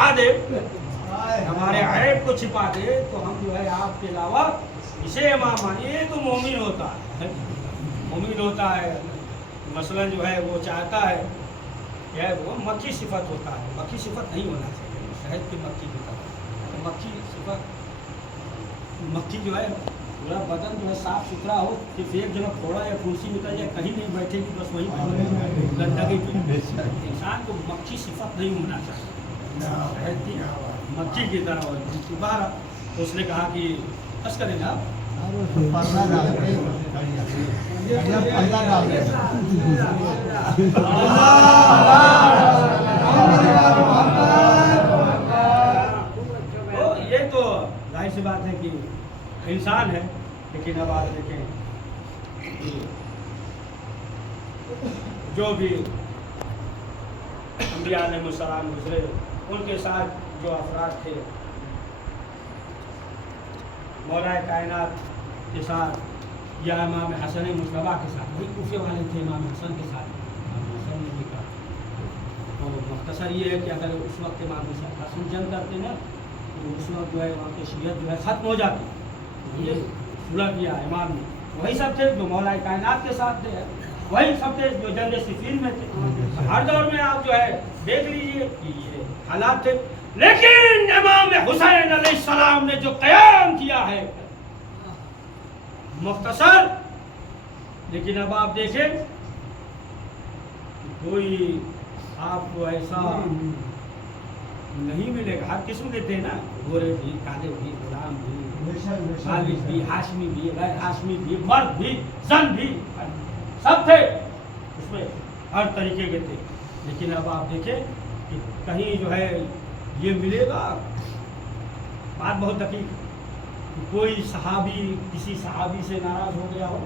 چھپا دے, ہمارے عیب کو چھپا دے, تو ہم جو ہے آپ کے علاوہ اسے امام مانیں. یہ تو مومن ہوتا ہے, مومن ہوتا ہے. مثلا جو ہے وہ چاہتا ہے کہ وہ مکھی صفت ہوتا ہے, مکھی صفت نہیں ہونا چاہیے, شہد کی مکھی کی طرح. مکھی صفت, مکھی جو ہے پورا بدن جو ہے صاف ستھرا ہو, صرف ایک جگہ پھوڑا یا کرسی نکل جائے, کہیں نہیں بیٹھے گی, بس وہی گندگی کی. انسان کو مکھی صفت نہیں ہونا چاہیے, شہد کی مکھی کی طرح ہو. دوبارہ تو اس نے کہا کہ بس کریں گے آپ یہ تو ظاہر سی بات ہے کہ انسان ہے. لیکن اب آپ دیکھیں جو بھی انبیاء علیہ السلام گزرے, ان کے ساتھ جو افراد تھے, مولا کائنات کے ساتھ یا امام حسن مجتبیٰ کے ساتھ, وہی کوفے والے تھے امام حسن کے ساتھ. امام حسن نے بھی کہا, تو مختصر یہ ہے کہ اگر اس وقت امام حسن جنگ کرتے نا, تو اس وقت جو ہے وہاں کی شیعت جو ہے ختم ہو جاتی. یہ صلح کیا امام نے, وہی سب تھے جو مولا کائنات کے ساتھ تھے, وہی سب تھے جو جنگ صفین میں تھے. ہر دور میں آپ جو ہے دیکھ لیجئے کہ یہ حالات تھے. لیکن امام حسین علیہ السلام نے جو قیام کیا ہے, مختصر, لیکن اب آپ دیکھیں کوئی آپ کو ایسا نہیں ملے گا. ہر قسم کے تھے نا, گورے بھی, کالے بھی, غلام بھی, خالص بھی, ہاشمی بھی, غیر ہاشمی بھی, مرد بھی, زن بھی, سب تھے اس میں, ہر طریقے کے تھے. لیکن اب آپ دیکھیں کہ کہیں جو ہے یہ ملے گا, بات بہت دقیق, کوئی صحابی کسی صحابی سے ناراض ہو گیا ہو.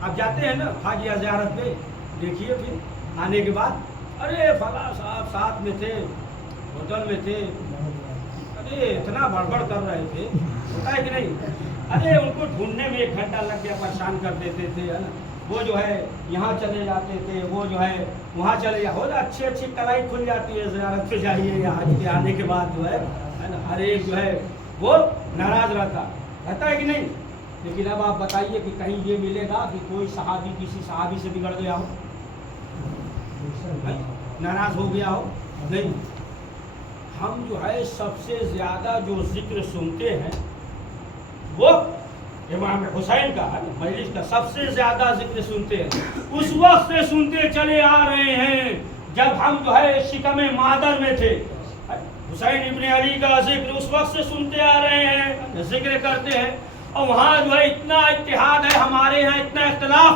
آپ جاتے ہیں نا حاجیہ زیارت پہ, دیکھیے پھر آنے کے بعد, ارے فلاں صاحب ساتھ میں تھے, ہوٹل میں تھے, ارے اتنا بڑبڑ کر رہے تھے, ہوتا ہے کہ نہیں, ارے ان کو ڈھونڈنے میں 1 گھنٹہ لگ گیا, پریشان کر دیتے تھے, ہے نا. وہ جو ہے یہاں چلے جاتے تھے, وہ جو ہے وہاں چلے جا, ہو جا اچھی اچھی کلائی کھل جاتی ہے زیارت پہ جائیے, یا حج کے آنے کے بعد جو ہے نا, ہر ایک جو ہے وہ ناراض رہتا ہے کہ نہیں. لیکن اب آپ بتائیے کہ کہیں یہ ملے گا کہ کوئی صحابی کسی صحابی سے بگڑ گیا ہو, ناراض ہو گیا ہو, نہیں. ہم جو ہے سب سے زیادہ جو ذکر سنتے ہیں وہ امام حسین کا ہے, مجلس کا سب سے زیادہ ذکر سنتے ہیں. اس وقت سے سنتے چلے آ رہے ہیں جب ہم جو ہے شکم مادر میں تھے. حسین ابن علی کا ذکر اس وقت سے سنتے آ رہے ہیں, ذکر کرتے ہیں, اور وہاں جو ہے اتنا اتحاد ہے, ہمارے یہاں اتنا اختلاف.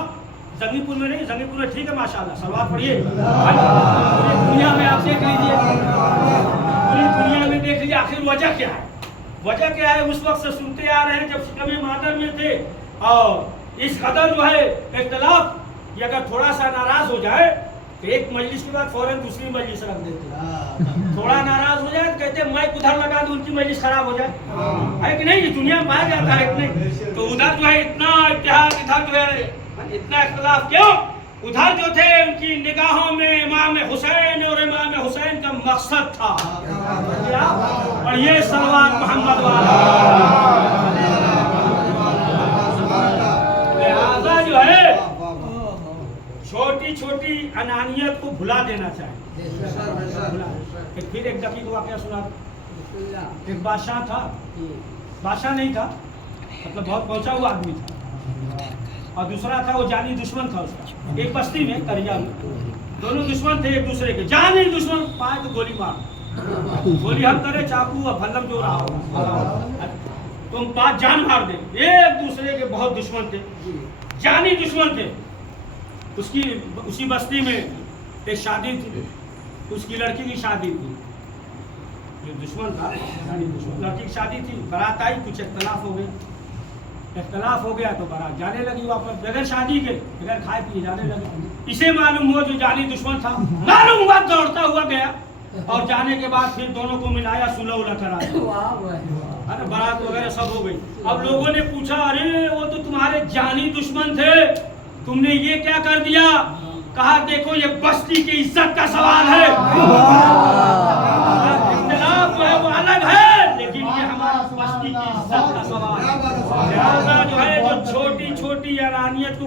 زنگی پور میں نہیں, زنگی پور میں ٹھیک ہے ماشاءاللہ, صلوات پڑھیے. پوری دنیا میں آپ دیکھ لیجیے, پوری دنیا میں دیکھ لیجیے, آخر وجہ کیا ہے, وجہ کیا ہے. اس وقت سے سنتے آ رہے ہیں جب شکم مادر میں تھے, اور اس قدر جو ہے اختلاف کہ اگر تھوڑا سا ناراض ہو جائے تو ایک مجلس کے بعد فوراً دوسری مجلس رکھ دیتے. تھوڑا ناراض ہو جائے تو کہتے ہیں مائک ادھر لگا دو, ان کی مجلس خراب ہو جائے, ہے کہ نہیں. دنیا میں پایا جاتا ہے کہ نہیں. تو ادھر جو ہے اتنا اتحاد, ادھر جو ہے اتنا اختلاف کیوں. ادھر جو تھے ان کی نگاہوں میں امام حسین, اور امام حسین کا مقصد تھا, اور یہ صلوات محمد والا. لہذا جو ہے چھوٹی چھوٹی انانیت کو بھلا دینا چاہیے. پھر ایک دقیق واقعہ سنا. ایک بادشاہ تھا, بادشاہ نہیں تھا, مطلب بہت پہنچا ہوا آدمی تھا, اور دوسرا تھا وہ جانی دشمن تھا اس کا. ایک بستی میں کریا میں دونوں دشمن تھے ایک دوسرے کے, جانی دشمن. پائے تو گولی مار, گولی ہم کرے, چاقو اور بھلم جو رہا ہو, تم بات جان مار دے. ایک دوسرے کے بہت دشمن تھے, جانی دشمن تھے. اسی بستی میں ایک شادی تھی, اس کی لڑکی کی شادی تھی. جو دشمن تھا لڑکی کی شادی تھی, بارات آئی, کچھ اختلاف ہو گیا تو بارات جانے لگی واپس, بغیر شادی کے, بغیر کھائے پیے جانے لگے. اسے معلوم ہوا جو جانی دشمن تھا, معلوم ہوا, دوڑتا ہوا گیا, اور جانے کے بعد پھر دونوں کو ملایا, صلح کرایا, بارات وغیرہ سب ہو گئی. اب لوگوں نے پوچھا, ارے وہ تو تمہارے جانی دشمن تھے, تم نے یہ کیا کر دیا. کہا دیکھو یہ بستی کی عزت کا سوال ہے.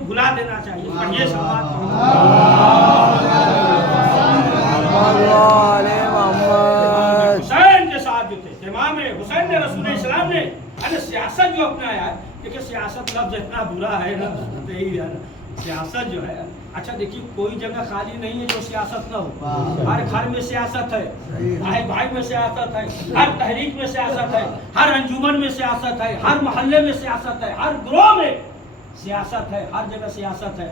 भुला देना चाहिए। पढ़िए सलावत हुसैन के साथ जो थे, इमाम हुसैन ने रसूल इस्लाम ने सियासत जो अपनाया है, देखिए सियासत लफ्ज इतना बुरा है ना, यही है ना सियासत जो है। अच्छा देखिए कोई जगह खाली नहीं है जो सियासत ना हो, हर घर में सियासत है, भाई भाई में सियासत है, हर तहरीक में सियासत है, हर अंजुमन में सियासत है, हर मोहल्ले में सियासत है, हर ग्रोह में सियासत है, हर जगह सियासत है।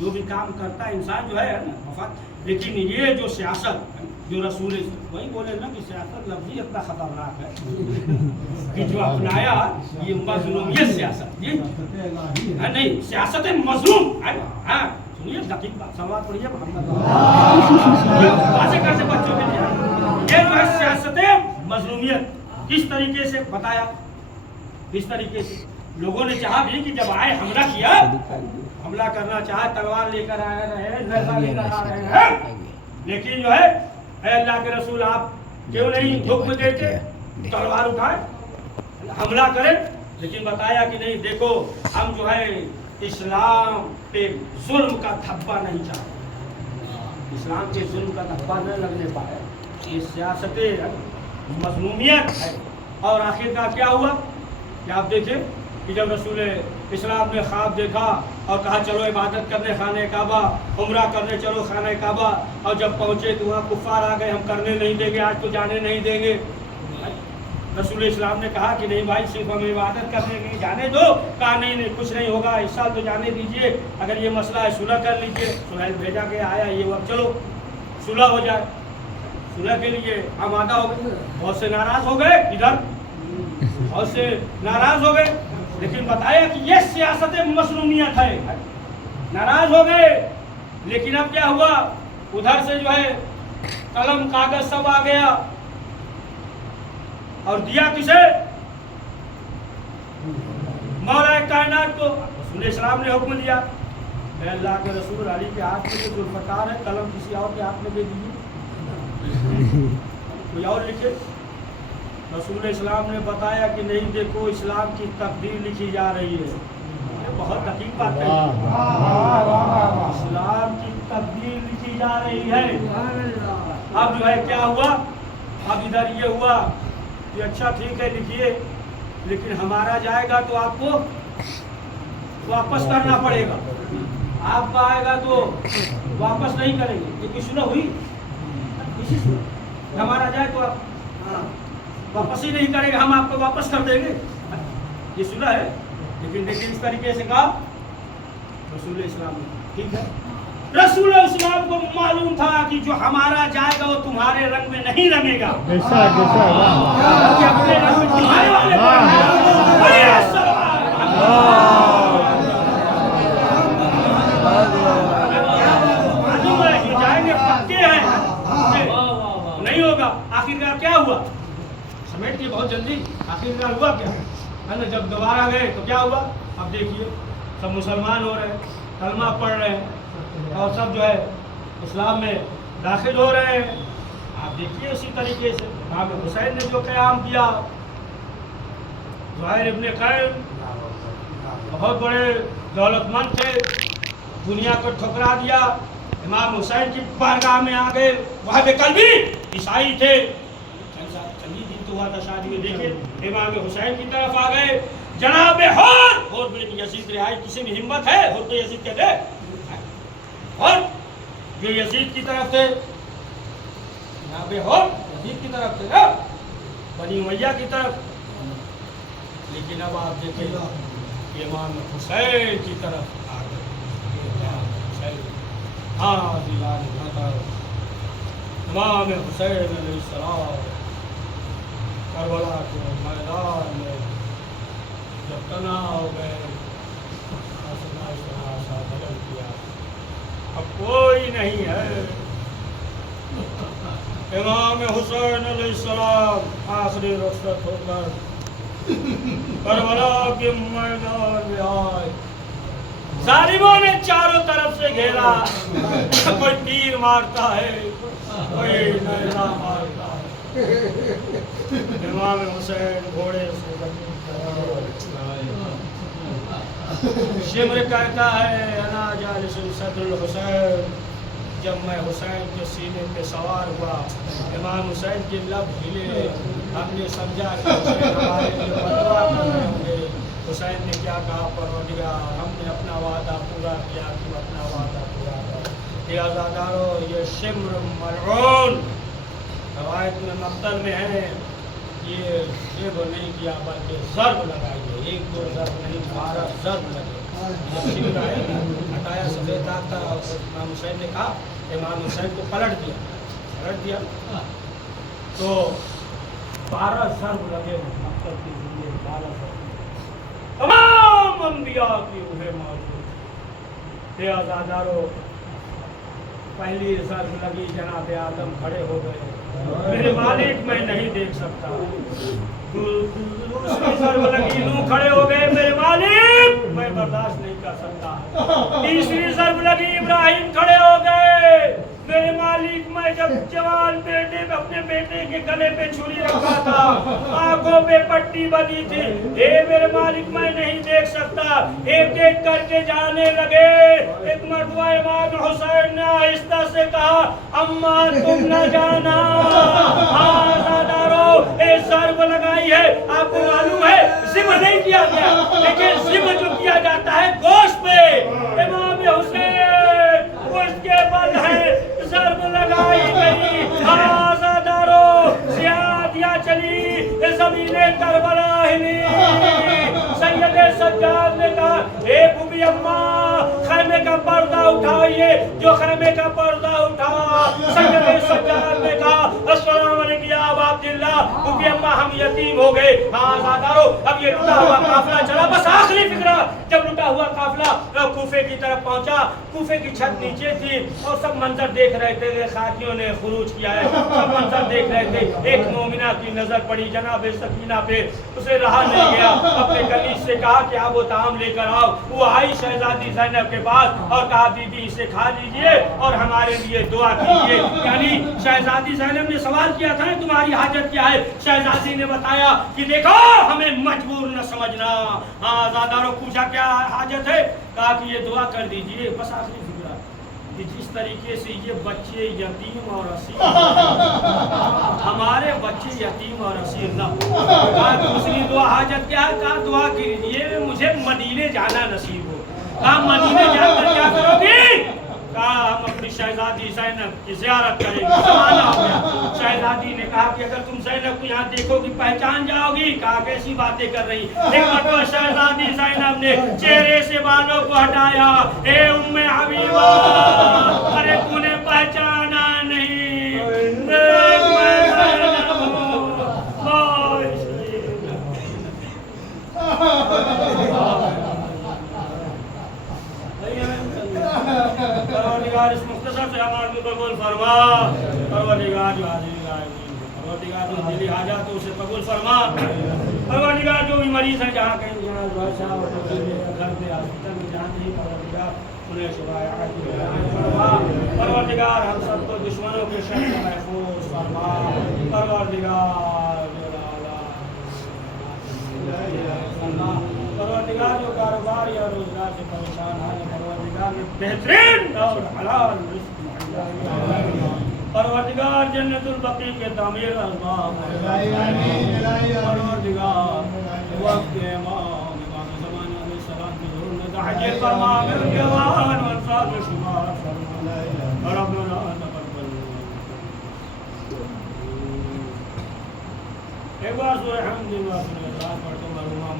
जो भी काम करता है इंसान जो है ना मफाद, लेकिन ये जो सियासत जो रसूल वही बोले ना कि सियासत लफ्ज़ ही इतना खतरनाक है कि जो अपनाया ये मजलूमियत सियासत, ये नहीं सियासत मजलूम है। हाँ सुनिए दकीक बात, सवाल पढ़िए मोहम्मद से बच्चों के लिए ये जो है सियासत मजलूमियत किस तरीके से बताया, किस तरीके से लोगों ने चाहा भी कि जब आए हमला किया, हमला करना चाहा, तलवार लेकर आए रहे, नशा लेकर आ रहे हैं, लेकिन जो है अल्लाह के रसूल आप क्यों नहीं हुक्म देते तलवार उठाए हमला करें। लेकिन बताया कि नहीं देखो हम जो है इस्लाम पे जुल्म का धब्बा नहीं चाहते, इस्लाम के जुल्म का धब्बा न लगने पाए, ये सियासत मजलूमियत है। और आखिर का क्या हुआ कि आप देखें कि जब रसूल इस्लाम ने ख्वाब देखा और कहा चलो इबादत करने खाने काबा, उम्रा करने चलो खाने काबा, और जब पहुँचे तो वहाँ कुफ़ार आ गए, हम करने नहीं देंगे, आज तो जाने नहीं देंगे। रसूल इस्लाम ने कहा कि नहीं भाई सिर्फ हम इबादत करने नहीं, जाने दो। कहा नहीं नहीं कुछ नहीं होगा, इस साल तो जाने दीजिए, अगर ये मसला है सुलह कर लीजिए। सुहैल भेजा के आया, ये वक्त चलो सुलह हो जाए। सुलह के लिए आमादा हो गए, बहुत से नाराज़ हो गए, इधर बहुत से नाराज़ हो गए, लेकिन बताया कि ये सियासत मसलूमियत है, नाराज हो गए। लेकिन अब क्या हुआ, उधर से जो है कलम कागज सब आ गया और दिया किसे, मौला कायनात को। रसूल इस्लाम ने हुक्म दिया, अल्लाह के रसूल अली के हाथ में जो जुल्फकार है, कलम किसी और के हाथ में दे दीजिए, कोई और लिखे। रसूल इस्लाम ने बताया कि नहीं देखो इस्लाम की तकदीर लिखी जा रही है, ये बहुत हकीक बात है, इस्लाम की तकदीर लिखी जा रही है। अब जो है क्या हुआ, अब इधर ये हुआ कि अच्छा ठीक है लिखिए, लेकिन हमारा जाएगा तो आपको वापस करना पड़ेगा, आपका आएगा तो वापस नहीं करेंगे। ये कोई सुलह हुई, हमारा जाए तो आप वापस ही नहीं करेगा, हम आपको वापस कर देंगे, ये सुना है। लेकिन इस तरीके से कहा रसूल इस्लाम ने, ठीक है। रसूल इस्लाम को मालूम था कि जो हमारा जाएगा वो तुम्हारे रंग में नहीं रंगेगा, अपने रंग में तुम्हारे वाले मालूम है ये जाएंगे पक्के हैं, नहीं होगा। आखिरकार क्या हुआ, समेट के बहुत जल्दी आखिरकार हुआ क्या है ना, जब दोबारा गए तो क्या हुआ। अब देखिए सब मुसलमान हो रहे हैं, कलमा पढ़ रहे हैं और सब जो है इस्लाम में दाखिल हो रहे हैं। आप देखिए उसी तरीके से इमाम हुसैन ने जो क़याम किया, ज़ुहैर इब्न क़ैम बहुत बड़े दौलतमंद थे, दुनिया को ठुकरा दिया, इमाम हुसैन की बारगाह में आ गए। वहाँ पे कल भी ईसाई थे, हुआ था शादी में, देखिए इमाम हुसैन की तरफ आ गए, जनाब और बिन यजीद रिहाई, किसी में हिम्मत है और तो यजीद कहते और जो यजीद की तरफ थे, जनाब और यजीद की तरफ थे ना, बनी उमैया की तरफ। लेकिन अब आप देखें इमाम हुसैन की तरफ आ गए, हाँ इमाम हुसैन अलैहिस्सलाम करबला के मैदान में जब तना हो गए, बदल किया, अब कोई नहीं है। इमाम हुसैन अलैहिस्सलाम आखिरी रुखसत होकर करबला के मैदान में आए, जालिमों ने चारों तरफ से घेरा, कोई तीर मारता है, कोई नैना मारता है। इमाम हुसैन घोड़े से शिमर कहता है अना जालिस सदरुल हुसैन, जब मैं हुसैन के सीने पे सवार हुआ, इमाम हुसैन के लब हिले, हमने समझा कि हुसैन हमारे लिए बदुआ कर रहे होंगे। हुसैन ने क्या कहा, परवरदिगार हमने अपना वादा पूरा किया, तुम अपना वादा पूरा कर। ये आज़ादारो, ये शिम्र मलऊन रवायत में मक्तल में है, ये शिब नहीं किया बल्कि ज़र्ब लगाइए, 1-2 ज़र्ब नहीं 12 ज़र्ब लगे। जब शिमर आया हटाया सफ़ेद दाग था, इमाम हुसैन ने कहा, इमाम हुसैन को पलट दिया तो 12 ज़र्ब लगे मक्तल के लिए, 12 ज़र्ब तमाम अंबिया की रूहें मौजूद। हे आज़ादारो, पहली ज़र्ब लगी, जनाब आदम खड़े हो गए, मेरे मालिक मैं नहीं देख सकता। दूसरी ज़र्ब लगी, नूह खड़े हो गए, मेरे मालिक मैं बर्दाश्त नहीं कर सकता। तीसरी ज़र्ब लगी, इब्राहिम खड़े हो गए, मेरे मालिक मैं जब जवान बेटे में अपने बेटे के गले पे छुरी रखा था, आंखों पे पट्टी बनी थी, हे मेरे मालिक मैं नहीं देख सकता। एक एक करके जाने लगे। एक मर्तबा इमाम हुसैन ने आहिस्ता से कहा, अम्मा तुम न जाना, आज़ादारो एक ज़र्ब लगाई है, आपको मालूम है ज़िब्र नहीं किया गया, लेकिन ज़िब्र जो किया जाता है गोश्त पे, इमाम हुसैन उसके बल है ज़र्ब लगाई गई। आज़ादारो ज़ियादिया चली, ज़मीने करबला हिली। सैयदे सज्जाद ने कहा, ए बुबी अम्मा खैमे का पर्दा उठाइए, जो खैमे का पर्दा उठा। सैयदे सज्जाद ने कहा, अस्सलाम वालेकुम या अबा अब्दुल्लाह, बुबी अम्मा हम यतीम हो गए। आज़ादारो अब ये लुटा हुआ काफिला चला, बस आखिरी फिक्रा, जब लुटा हुआ काफिला कूफे की तरफ पहुंचा, कूफे की छत नीचे थी और सब मंजर देख रहे थे, खातियों ने खुरूज किया है, सब मंजर देख रहे थे। एक मोमिना की नजर पड़ी जनाब सकीना पे, उसे रहा नहीं गया, अपने कलीज से कहा कि आप वो ताम लेकर आओ। वो आई शहजादी ज़ैनब के पास और कहा, दीदी इसे खा लीजिए और हमारे लिए दुआ कीजिए। यानी शहजादी ज़ैनब ने सवाल किया था तुम्हारी हाजत क्या है, शहजादी ने बताया कि देखो हमें मजबूर न समझना। आज़ादारो पूछा क्या हाजत है, कहा कि ये दुआ कर दीजिए, बस आखिरी फिक्रा कि जिस तरीके से ये बच्चे यतीम और असीर, हमारे बच्चे यतीम और असीर न हो। कहा दूसरी दुआ हाजत क्या है, कहा दुआ कीजिए मुझे मदीने जाना नसीब हो। कहा मदीने जाकर क्या करोगी, कहा हम अपनी शहजादी ज़ैनब की ज़ियारत करेंगे। ज़माना हो गया। शहजादी ने कहा कि अगर तुम ज़ैनब को यहाँ देखोगी पहचान जाओगी। कहा कैसी बातें कर रही। एक मरतबा शहजादी ज़ैनब ने चेहरे से बालों को हटाया, ए उम्मे हबीबा, अरे तूने पहचाना नहीं, परवरदिगार इस मुख्तसर से हमारे को कबूल फरमा। परवरदिगार जो परवरदिगार जो दिली हाजत उसे कबूल फरमा। परवरदिगार जो भी मरीज है जहाँ कहीं जहाँ घर पे हॉस्पिटल में जहाँ नहीं, परवरदिगार उन्हें शिफाए आजिल फरमा। परवरदिगार हम सबको दुश्मनों के शर से महफूज फरमा। परवरदिगार जो कारोबार या रोजगार से परेशान है, परवरदिगार ने बेहतरीन और हलाल रिज़्क़ मुहैया फरमा। परवरदिगार जन्नतुल बकी के तामीर असबाब परवरदिगार वक्त इमाम ज़माना में सलाम की ज़रूरत हाजिर फरमा। मेरे जवान और साथ शुमार फरमा। रब्बना तक़ब्बल। एक बार सूरह हम्द पढ़ते मरहुमा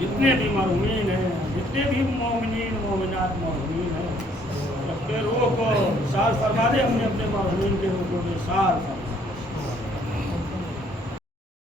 जितने भी मरहुमीन हैं, जितने भी मोमिनीन मोमिनात मरहुमीन हैं, सबके रूह को सार फरमा दे, अपने अपने मरहुमीन के रूह को सार फरमा।